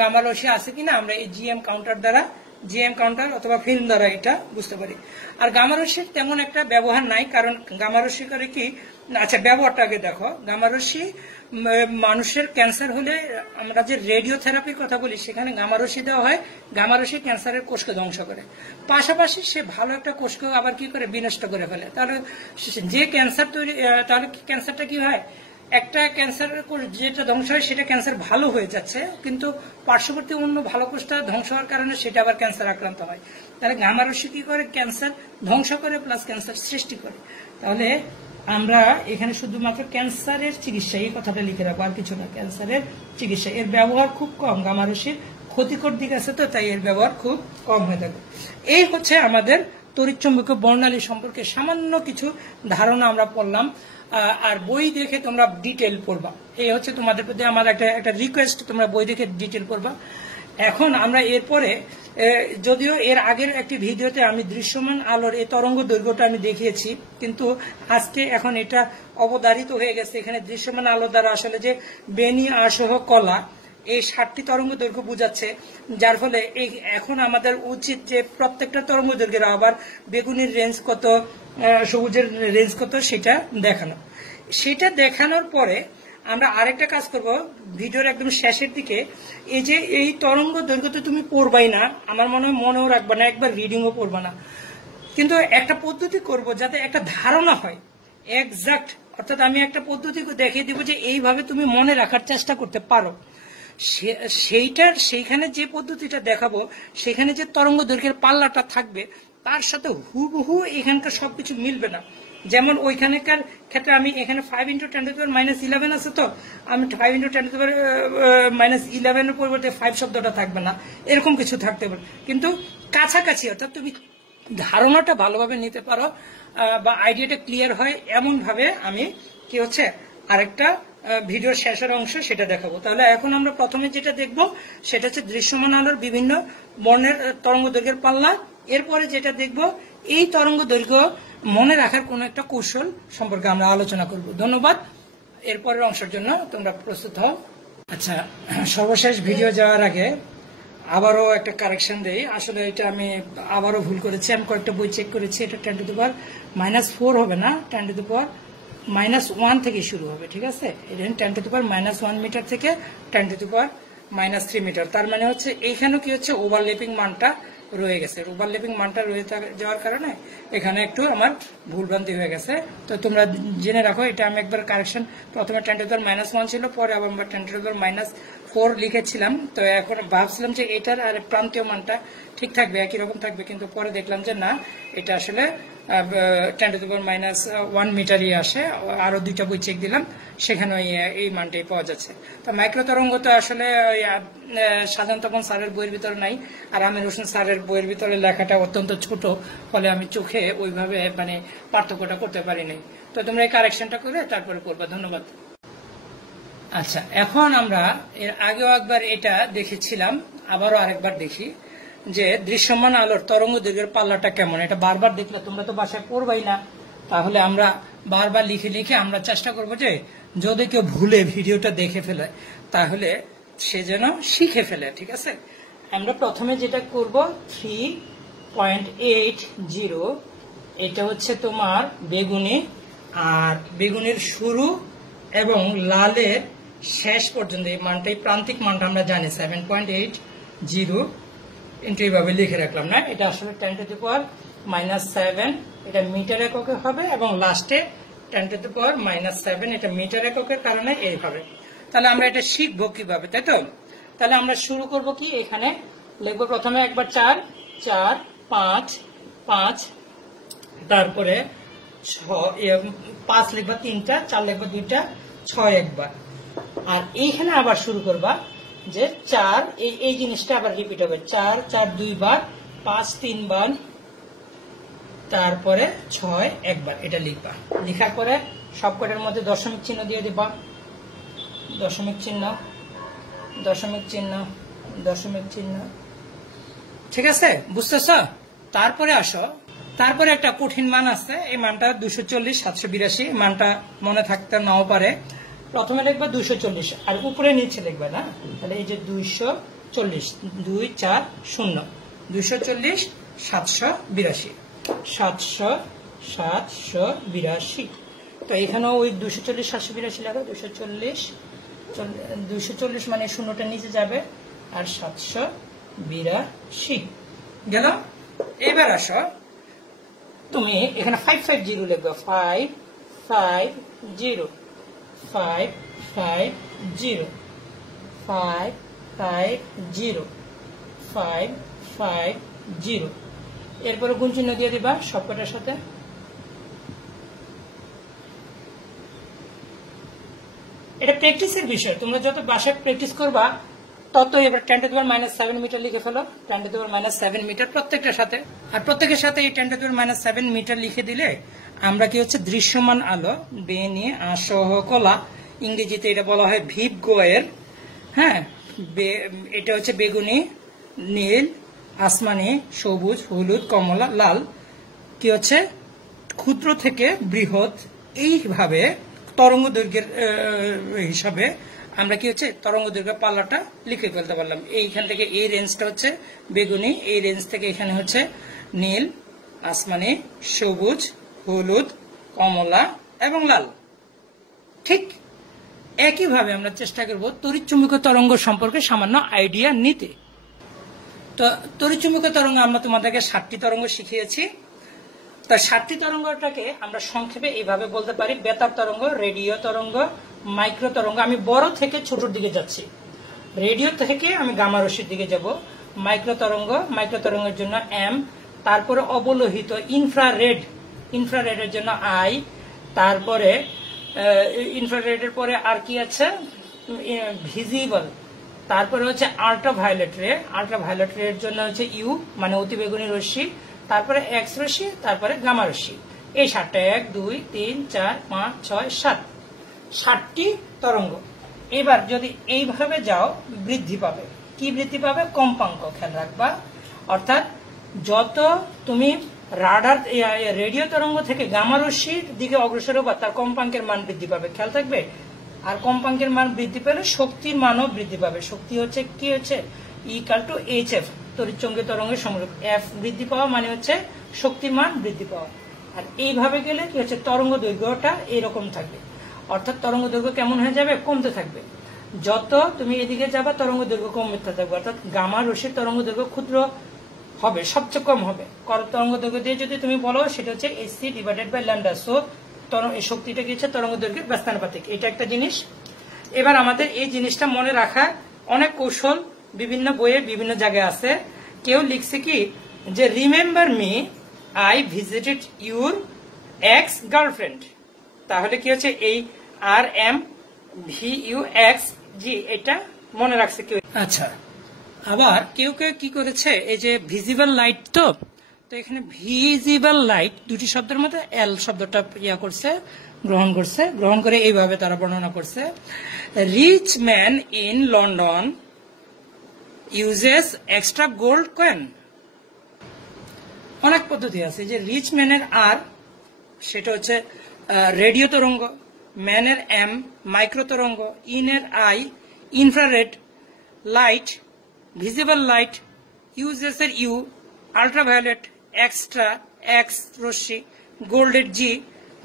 গামা রশ্মি আছে কিনা আমরা এই জিএম কাউন্টার দ্বারা, জিএম কাউন্টার অথবা ফিল্ম দ্বারা এটা বুঝতে পারি। আর গামা রশ্মির তেমন একটা ব্যবহার নাই, কারণ গামা রশ্মি করে কি, আচ্ছা ব্যবহারটা আগে দেখো। গামা রশ্মি মানুষের ক্যান্সার হলে আমরা যে রেডিওথেরাপির কথা বলি, সেখানে গামা রশ্মি দেওয়া হয়। গামা রশ্মি ক্যান্সারের কোষকে ধ্বংস করে, পাশাপাশি সে ভালো একটা কোষকে আবার কি করে বিনষ্ট করে ফেলে। তাহলে যে ক্যান্সার তৈরি, তাহলে ক্যান্সারটা কি হয়, একটা ক্যান্সারের কোষ যেটা ধ্বংস হয় সেটা ক্যান্সার ভালো হয়ে যাচ্ছে, কিন্তু পার্শ্ববর্তী অন্য ভালো কোষটা ধ্বংস হওয়ার কারণে সেটা আবার ক্যান্সার আক্রান্ত হয়। তাহলে গামা রশ্মি কি করে, ক্যান্সার ধ্বংস করে প্লাস ক্যান্সার সৃষ্টি করে। তাহলে আমরা এখানে শুধুমাত্র ক্যান্সারের চিকিৎসা এই কথাটা লিখে রাখবো, আর কিছু না, ক্যান্সারের চিকিৎসা। এর ব্যবহার খুব কম, গামা রশ্মির ক্ষতিকর দিক আছে তো, তাই এর ব্যবহার খুব কম হয়ে থাকে। এই হচ্ছে আমাদের তড়িৎচুম্বকীয় বর্ণালী সম্পর্কে সামান্য কিছু ধারণা আমরা পড়লাম। আর বই দেখে তোমরা ডিটেল পড়বা, এই হচ্ছে তোমাদের প্রতি আমার একটা রিকোয়েস্ট, তোমরা বই দেখে ডিটেল পড়বা। এখন আমরা এরপরে, যদিও এর আগের একটি ভিডিওতে আমি দৃশ্যমান আলোর এই তরঙ্গ দৈর্ঘ্যটা আমি দেখিয়েছি, কিন্তু আজকে এখন এটা অবধারিত হয়ে গেছে। এখানে দৃশ্যমান আলো দ্বারা আসলে যে বেনি আসহ কলা এই 7টি তরঙ্গ দৈর্ঘ্য বোঝাচ্ছে, যার ফলে এখন আমাদের উচিত যে প্রত্যেকটা তরঙ্গ দৈর্ঘ্যের আবার বেগুনির রেঞ্জ কত, সবুজের রেঞ্জ কত সেটা দেখানো। সেটা দেখানোর পরে আমরা আরেকটা কাজ করব ভিডিওর একদম শেষের দিকে, এই যে এই তরঙ্গ দৈর্ঘ্য তো তুমি পড়বাই না, আমার মনে হয় মনেও রাখবা না, একবার রিডিংও পড়বা না, কিন্তু একটা পদ্ধতি করব যাতে একটা ধারণা হয় এক্সাক্ট, অর্থাৎ আমি একটা পদ্ধতি দেখিয়ে দিব যে এইভাবে তুমি মনে রাখার চেষ্টা করতে পারো। সেইখানে যে পদ্ধতিটা দেখাবো, সেখানে যে তরঙ্গ দৈর্ঘ্যের পাল্লাটা থাকবে তার সাথে হুবহু এখানকার সবকিছু মিলবে না। যেমন ওইখানকার ক্ষেত্রে আমি এখানে 5 × 10⁻11 আছে, তো আমি 5 × 10⁻11 এর পরিবর্তে 5 শব্দটা থাকবে না, এরকম কিছু থাকতে পারে, কিন্তু কাছাকাছি, অর্থাৎ তুমি ধারণাটা ভালোভাবে নিতে পারো বা আইডিয়াটা ক্লিয়ার হয় এমন ভাবে আমি কি হচ্ছে আরেকটা ভিডিওর শেষের অংশ সেটা দেখাবো। তাহলে এখন আমরা প্রথমে যেটা দেখব সেটা হচ্ছে দৃশ্যমান আলোর বিভিন্ন বর্ণের তরঙ্গ দৈর্ঘ্যের পাল্লা। এরপরে যেটা দেখব এই তরঙ্গ দৈর্ঘ্য মনে রাখার কোন একটা কৌশল সম্পর্কে আমরা আলোচনা করব। ধন্যবাদ। এরপরের অংশের জন্য তোমরা প্রস্তুত হও। আচ্ছা, সর্বশেষ ভিডিও যাওয়ার আগে আবারও একটা কারেকশন দেই। আসলে এটা আমি আবারও ভুল করেছি, আমি কয়েকটা বই চেক করেছি, এটা 10⁻⁻4 হবে না, 10⁻⁴ -1 থেকে শুরু হবে, ঠিক আছে। এটা 10⁻⁻1 মিটার থেকে 10⁻³ মিটার। তার মানে হচ্ছে এইখানেও কি হচ্ছে, ওভারল্যাপিং মানটা রয়ে গেছে। ওভারল্যাপিং মানটা রয়ে যাওয়ার কারণে এখানে একটু আমার ভুলভ্রান্তি হয়ে গেছে। তো তোমরা জেনে রাখো, এটা আমি একবার কারেকশন, প্রথমে 10⁻⁻1 ছিল, পরে আবার আমরা 10⁻⁻4 লিখেছিলাম। তো এখন ভাবছিলাম যে এটার আর প্রান্তীয় মানটা ঠিক থাকবে, একই রকম থাকবে, কিন্তু পরে দেখলাম যে না, এটা আসলে 10⁻⁻1 মিটারই আসে। আরো 2টা বই চেক দিলাম, সেখানে এই মানটাই পাওয়া যাচ্ছে। তো মাইক্রো তরঙ্গ তো আসলে সাধারণত স্যারের বইয়ের ভিতরে নাই, আর আমির হোসেন স্যারের বইয়ের ভিতরে লেখাটা অত্যন্ত ছোট, ফলে আমি চোখে ওইভাবে পার্থক্যটা করতে পারিনি। তো তোমরা এই কারেকশনটা করে তারপরে করবা। ধন্যবাদ। আচ্ছা, এখন আমরা এর আগেও একবার এটা দেখেছিলাম, আবারও আরেকবার দেখি যে দৃশ্যমান আলোর তরঙ্গ দৈর্ঘ্যের পাল্লাটা কেমন। এটা বারবার দেখলে তোমরা তো বাসায় পড়বাই না, তাহলে আমরা বারবার লিখে লিখে আমরা চেষ্টা করবো যে যদি কেউ ভুলে ভিডিওটা দেখে ফেলে তাহলে সে যেন শিখে ফেলে, ঠিক আছে। আমরা প্রথমে যেটা করব 3.80, এটা হচ্ছে তোমার বেগুনি, আর বেগুনির শুরু এবং লালের শেষ পর্যন্ত এই মানটাই প্রান্তিক মানটা আমরা জানি 7.80 ইন্টু এইভাবে লিখে রাখলাম না। এটা আসলে 10⁻⁻7 এটা মিটার এককে হবে, এবং লাস্টে 10⁻⁻7 এটা মিটার এককের কারণে এইভাবে। তাহলে আমরা এটা শিখবো কিভাবে, তাই তো। তাহলে আমরা শুরু করব কি, এখানে লিখবো প্রথমে একবার 4, 4, 5, 5, তারপরে 5 লিখবা 3টা, 4 লিখবা 2টা, 6 একবার। আর এইখানে আবার শুরু করবা যে 4, এই জিনিসটা আবার রিপিট হবে, 4, 4 2 বার, 5 3 বার, তারপরে 6 একবার। এটা লিখবা, লেখার পরে সবকটার মধ্যে দশমিক চিহ্ন দিয়ে দিবা, দশমিক চিহ্ন, দশমিক চিহ্ন, দশমিক চিহ্ন, ঠিক আছে, বুঝতেছ। তারপরে আসো, তারপরে একটা কঠিন মান আছে, এই মানটা 240 782, মানটা মনে থাকতে নাও পারে। প্রথমে লিখবা 240 আর উপরে নিচে লিখবে না, তাহলে এই যে 240 2 4 0 240 782 782। তো এখানেও ওই 240 782 লেখা, 240 মানে শূন্যটা নিচে যাবে, আর 782 গেল। এবার আসো, তুমি এখানে 550 লিখবে, 550 550 550 550। এরপরে গুণ চিহ্ন দিয়ে দিবা সবকটার সাথে। এটা প্র্যাকটিসের বিষয়, তোমরা যত বাসায় প্র্যাকটিস করবা তত। এবার 10⁻⁷ মিটার লিখে ফেলো, 10⁻⁷ মিটার প্রত্যেকটার সাথে। আর প্রত্যেকের সাথে এই 10⁻⁷ মিটার লিখে দিলে আমরা কি হচ্ছে দৃশ্যমান আলো, বেনি আসহ কলা, ইংরেজিতে এটা বলা হয় ভিপ গোয়ের, হ্যাঁ, এটা হচ্ছে বেগুনি, নীল, আসমানি, সবুজ, হলুদ, কমলা, লাল, কি হচ্ছে ক্ষুদ্র থেকে বৃহৎ, এইভাবে তরঙ্গ দৈর্ঘ্যের হিসাবে আমরা কি হচ্ছে তরঙ্গ দৈর্ঘ্য পাল্লাটা লিখে ফেলতে পারলাম। এইখান থেকে এই রেঞ্জটা হচ্ছে বেগুনি, এই রেঞ্জ থেকে এখানে হচ্ছে নীল, আসমানি, সবুজ, হলুদ, কমলা এবং লাল। ঠিক একইভাবে আমরা চেষ্টা করব তড়িৎচুম্বকীয় তরঙ্গ সম্পর্কে সামান্য আইডিয়া নিতে। তো তড়িৎচুম্বকীয় তরঙ্গ আমরা তোমাদেরকে 7টি তরঙ্গ শিখিয়েছি। তো 7টি তরঙ্গটাকে আমরা সংক্ষেপে এইভাবে বলতে পারি: বেতার তরঙ্গ, রেডিও তরঙ্গ, মাইক্রো তরঙ্গ। আমি বড় থেকে ছোটর দিকে যাচ্ছি, রেডিও থেকে আমি গামা রশ্মির দিকে যাব। মাইক্রো তরঙ্গ, মাইক্রো তরঙ্গের জন্য এম, তারপরে অবলোহিত ইনফ্রারেড, ইনফ্রারেডের জন্য আই, তারপরে ইনফ্রারেডের পরে আর কি আছে ভিজিবল, তারপরে হচ্ছে আল্ট্রাভায়োলেট রে, আল্ট্রাভায়োলেট রে এর জন্য হচ্ছে ইউ মানে অতিবেগুনি রশ্মি, তারপরে এক্স রশ্মি, তারপরে গামা রশ্মি। এই 7টা 1 2 3 4 5 6 7 7টি তরঙ্গ। এবার যদি এইভাবে যাও বৃদ্ধি পাবে, কি বৃদ্ধি পাবে? কম্পাঙ্ক খেয়াল রাখবা। অর্থাৎ যত তুমি রাডার রেডিও তরঙ্গ থেকে গামা রশ্মির দিকে অগ্রসর হবা তার কম্পাঙ্কের মান বৃদ্ধি পাবে, খেয়াল থাকবে। আর কম্পাঙ্কের মান বৃদ্ধি পেলে শক্তির মানও বৃদ্ধি পাবে। শক্তি হচ্ছে কি হচ্ছে E=hf, তড়িৎচুম্বকীয় তরঙ্গের সমরূপ। এফ বৃদ্ধি পাওয়া মানে হচ্ছে শক্তির মান বৃদ্ধি পাওয়া। আর এইভাবে গেলে কি হচ্ছে, তরঙ্গ দৈর্ঘ্যটা এরকম থাকবে, অর্থাৎ তরঙ্গ দৈর্ঘ্য কেমন হয়ে যাবে, কমতে থাকবে। যত তুমি এদিকে যাবা তরঙ্গ দৈর্ঘ্য কমতে থাকবে, অর্থাৎ গামা রশ্মির তরঙ্গ দৈর্ঘ্য ক্ষুদ্র হবে, সবচেয়ে কম হবে। তরঙ্গ দৈর্ঘ্য দিয়ে যদি তুমি বলো সেটা হচ্ছে hc divided by lambda. So এই শক্তিটা কি হচ্ছে, তরঙ্গ দৈর্ঘ্যের ব্যস্তানুপাতিক। এটা একটা জিনিস। এবার আমাদের এই জিনিসটা মনে রাখা অনেক কৌশল বিভিন্ন বইয়ে বিভিন্ন জায়গায় আছে। কেউ লিখছে কি যে remember me I visited your ex girlfriend. তাহলে কি হচ্ছে, এই RMVUXG এটা মনে রাখছে কেউ। আচ্ছা, আবার কেউ কেউ কি করেছে, এই যে ভিজিবল লাইট, তো এখানে ভিজিবল লাইট দুটি শব্দের মধ্যে এল শব্দটা গ্রহণ করে এইভাবে তারা বর্ণনা করছে, rich man in London uses extra gold coin. অনেক পদ্ধতি আছে। যে রিচ ম্যানের আর সেটা হচ্ছে রেডিও তরঙ্গ, ম্যানের এম মাইক্রো তরঙ্গ, ইনের I infrared light, visible light, uses এর ইউ আল্ট্রাভায়োলেট, এক্সট্রা এক্স রশ্মি, গোল্ডের জি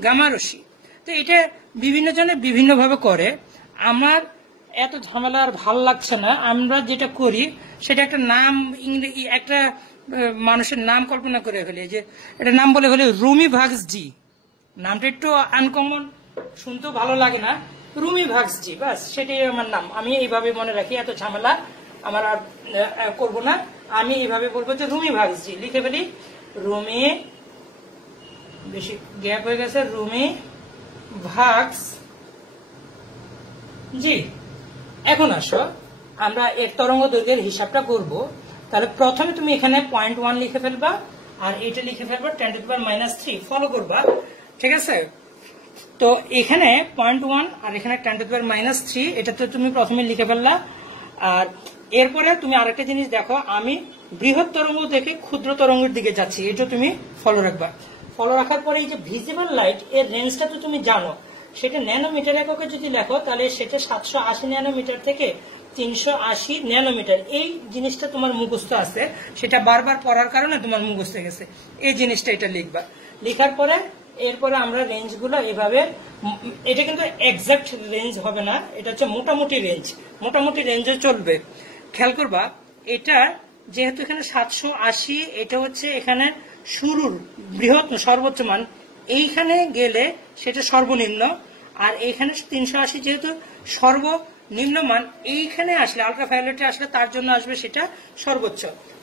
গামা রশ্মি। তো এটা বিভিন্ন জনে বিভিন্ন ভাবে করে। আমার এত ঝামেলা আর ভাল লাগছে না। আমরা যেটা করি সেটা একটা নাম, একটা মানুষের নাম কল্পনা করে ফেলি, যে এটা নাম বলে ফেলি রুমি ভাগস জি। নামটা একটু আনকমন, শুনতেও ভালো লাগে না, রুমি ভাগস জি, বাস সেটাই আমার নাম। আমি এইভাবে মনে রাখি, এত ঝামেলা আমার আর করবো না। আমি এইভাবে বলবো যে রুমি ভাগস জি, লিখে ফেলি রুমি, বেশি গ্যাপ হয়ে গেছে, রুমি ভাগস জি। এখন আসো আমরা এর তরঙ্গ দৈর্ঘ্যের হিসাবটা করব। তাহলে প্রথমে তুমি এখানে 0.1 লিখে ফেলবা, আর এটা লিখে ফেলবা 10⁻³ ফলো করবা, ঠিক আছে? তো এখানে 0.1 আর এখানে 10⁻³ এটা তো তুমি প্রথমে লিখে ফেললা। আর এরপরে তুমি আরেকটা জিনিস দেখো, আমি বৃহৎ তরঙ্গ থেকে ক্ষুদ্র তরঙ্গের দিকে যাচ্ছি, এটা তুমি ফলো রাখবা। ফলো রাখার পরে এই যে ভিজিবল লাইট এর রেঞ্জটা তো তুমি জানো, সেটা ন্যানোমিটার এককে যদি লেখো তাহলে সেটা 780 ন্যানোমিটার থেকে 380 ন্যানোমিটার। এই জিনিসটা তোমার মুখস্থ আছে, সেটা বারবার পড়ার কারণে তোমার মুখস্থ গেছে। এই জিনিসটা এটা লিখবা। লিখার পরে এরপরে আমরা রেঞ্জগুলো এভাবে, এটা কিন্তু এক্সাক্ট রেঞ্জ হবে না, এটা হচ্ছে মোটামুটি রেঞ্জ, মোটামুটি রেঞ্জে চলবে। খেয়াল করবা, এটা যেহেতু এখানে 780, এটা হচ্ছে এখানে শুরুর বৃহৎ সর্বোচ্চ মান, এইখানে গেলে সেটা সর্বনিম্ন, আর এইখানে 380 যেহেতু সর্বনিম্ন মান, এইখানে আসলে আল্ট্রাভায়োলেটে আসলে তার জন্য আসবে সেটা সর্বোচ্চ।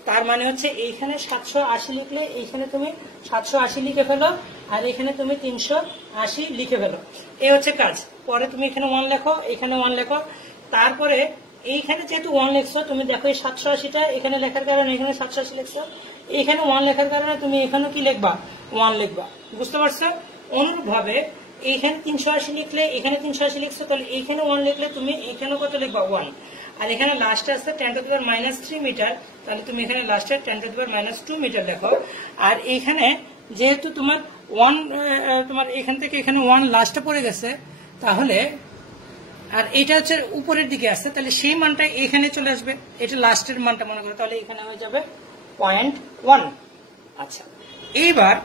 তার মানে হচ্ছে এইখানে 780 লিখলে এইখানে তুমি 780 লিখে ফেলো, আর এখানে তুমি 380 লিখে ফেলো। এই হচ্ছে কাজ। পরে তুমি এখানে 1 লেখো, এখানে 1 লেখো। তারপরে এইখানে যেহেতু 1 লিখছো, তুমি দেখো এই 780টা এখানে লেখার কারণে এখানে 780 লিখছো, এখানে 1 লেখার কারণে তুমি এখানে কি লিখবা, 1 লিখবা। বুঝতে পারছো? অনুরূপ ভাবে এইখানে 380 লিখলে এখানে 380 লিখছো, তাহলে এইখানে 1 লিখলে তুমি এখানে কত লিখবা, 1। আর এখানে লাস্টে আসছে 10⁻³ মিটার, তাহলে তুমি এখানে লাস্টে 10⁻² মিটার লেখো। আর এইখানে যেহেতু তোমার 1, তোমার এখান থেকে এখানে 1 লাস্টে পড়ে গেছে, তাহলে আর এটা হচ্ছে উপরের দিকে আসছে, তাহলে সেই মানটা এখানে চলে আসবে, এটা লাস্টের মানটা মনে করো, তাহলে এখানে হয়ে যাবে 0.1। আচ্ছা, এইবার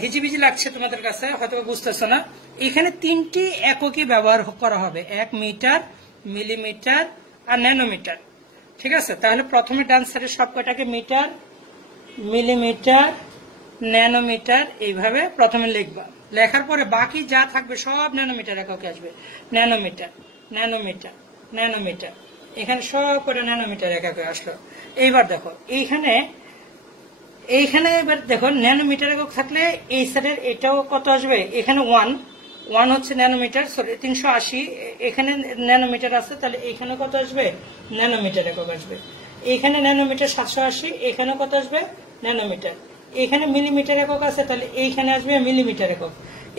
হিজিবিজি লাগছে তোমাদের কাছে, হয়তো বুঝতেছো না। এখানে 3টি এককে ব্যবহার করা হবে, 1 মিটার, মিলিমিটার আর ন্যানোমিটার, ঠিক আছে? তাহলে প্রথমে ডান সাইডের সব কয়টাকে মিটার, মিলিমিটার, ন্যানোমিটার এইভাবে প্রথমে লিখবা। লেখার পরে বাকি যা থাকবে সব ন্যানোমিটার এককে আসবে, ন্যানোমিটার, ন্যানোমিটার, ন্যানোমিটার, এখানে সব কটা ন্যানোমিটার এককে আসলো। এইবার দেখো এইখানে এবার দেখো ন্যানোমিটার একক থাকলে এই সাইডের এটাও কত আসবে, এখানে 1 হচ্ছে ন্যানোমিটার, সরি 380, এখানে ন্যানোমিটার আছে, তাহলে এখানে কত আসবে, ন্যানোমিটার একক আসবে। এখানে ন্যানোমিটার 780, এখানে কত আসবে, ন্যানোমিটার। এখানে মিলিমিটার একক আছে, তাহলে এইখানে আসবে মিলিমিটার একক।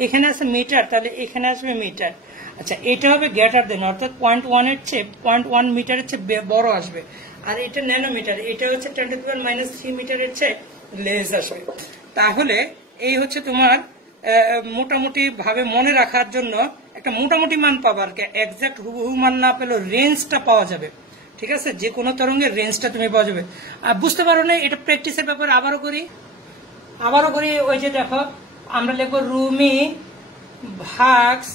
এখানে আছে মিটার, তাহলে এখানে আসবে মিটার। আচ্ছা, এটা হবে গ্রেটার দেন, অর্থাৎ 0.1 এর চেয়ে 0.1 মিটারের চেয়ে বড় আসবে। আর এটা ন্যানোমিটার, এটা হচ্ছে 10⁻³ মিটারের চেয়ে লেস আসবে। তাহলে এই হচ্ছে তোমার মোটামুটি ভাবে মনে রাখার জন্য একটা মোটামুটি মান পাবা, আর কি এক্সাক্ট হুবহু মান না পেলেও রেঞ্জটা পাওয়া যাবে, ঠিক আছে? যে কোনো তরঙ্গের রেঞ্জটা তুমি পাওয়া যাবে। আর বুঝতে পারো না, এটা প্র্যাকটিসের ব্যাপার। আবারও করি, ওই যে দেখো আমরা লিখবো রুমি ভাগস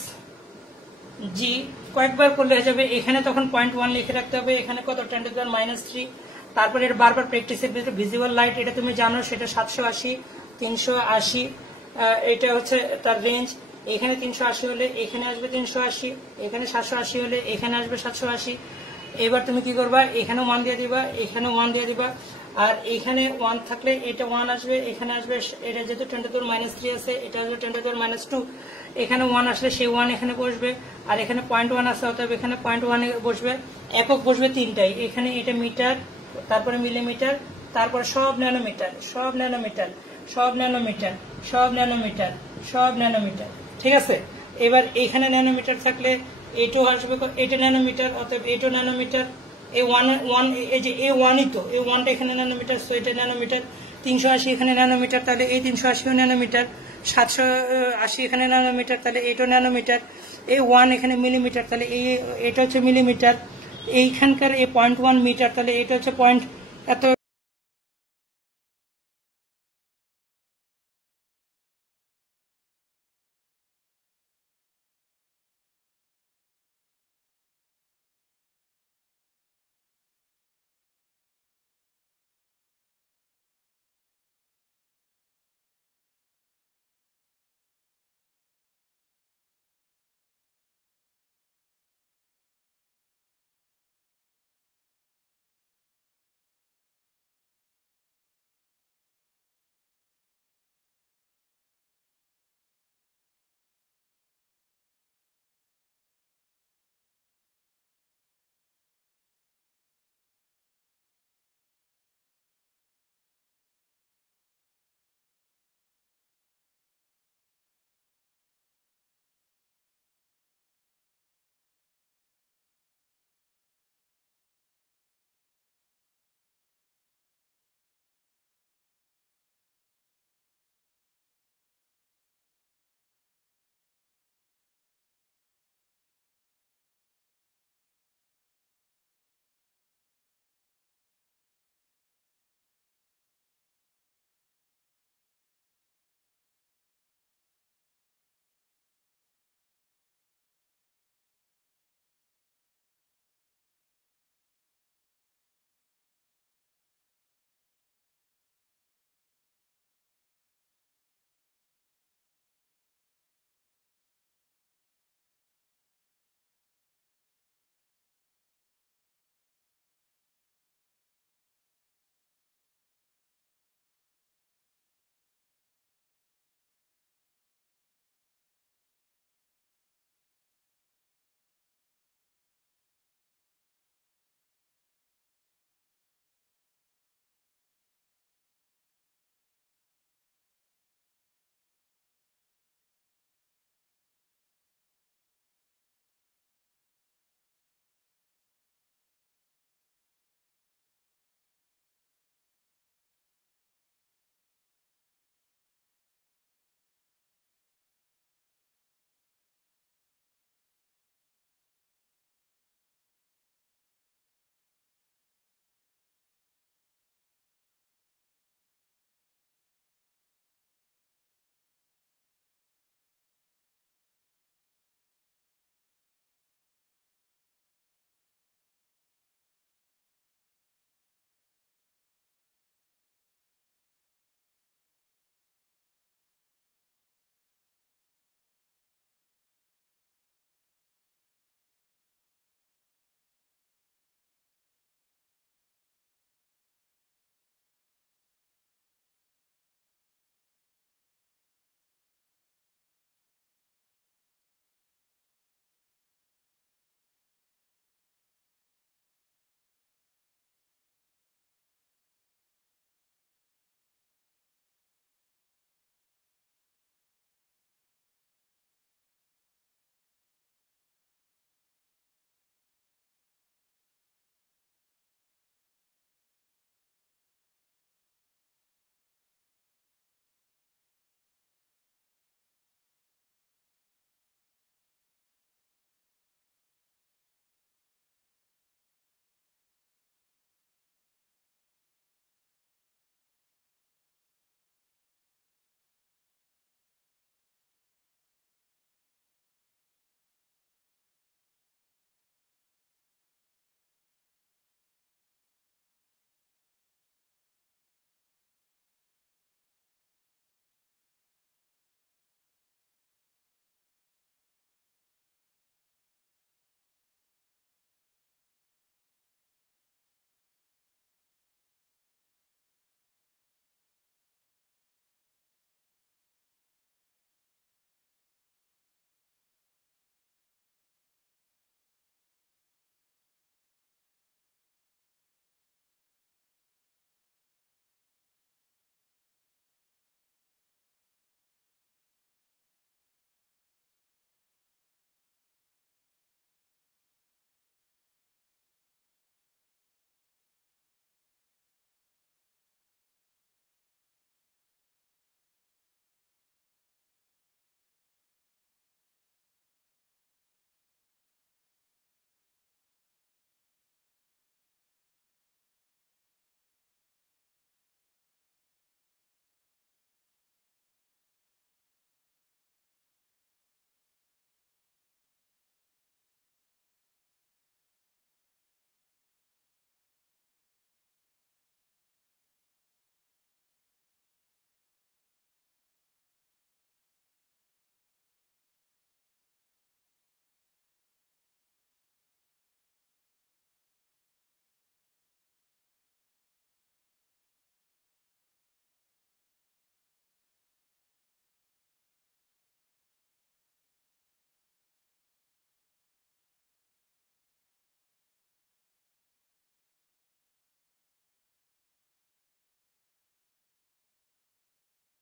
জি, কয়েকবার করলে হয়ে যাবে। এখানে তখন 0.1 লিখে রাখতে হবে, এখানে কত 10⁻³ তারপরে এটা বারবার প্র্যাকটিসের ভিতরে ভিজিবল লাইট এটা তুমি জানো, সেটা 780 380 এটা হচ্ছে তার রেঞ্জ। এখানে 380 হলে এখানে আসবে 380, এখানে 780 হলে এখানে আসবে 780। এবার তুমি কি করবা, এখানে 1 দিয়ে দিবা, এখানে 1 দিয়ে দিবা, আর এখানে 1 থাকলে এটা 1 আসবে, এখানে আসবে, এটা যেহেতু 10⁻³ আছে এটা আসবে 10⁻²। এখানে 1 আসলে সেই 1 এখানে বসবে, আর এখানে 0.1 আসতে হবে, এখানে 0.1 বসবে। একক বসবে 3টাই, এখানে এটা মিটার, তারপরে মিলিমিটার, তারপরে সব ন্যানোমিটার, সব ন্যানোমিটার, সব ন্যানোমিটার, সব ন্যানোমিটার, সব ন্যানোমিটার। ঠিক আছে, এবার এখানে ন্যানোমিটার থাকলে এটাও আসবে, এটা ন্যানোমিটার, অতএব এটাও ন্যানোমিটার। এই 1 এই যে এই 1ই তো, এই 1টা এখানে ন্যানোমিটার, সো এটা ন্যানোমিটার। 380 এখানে ন্যানোমিটার, তাহলে এই 380 ন্যানোমিটার। 780 এখানে ন্যানোমিটার, তাহলে এটাও ন্যানোমিটার। এই 1 এখানে মিলিমিটার, তাহলে এটা হচ্ছে মিলিমিটার। এইখানকার এই 0.1 মিটার, তাহলে এটা হচ্ছে পয়েন্ট এত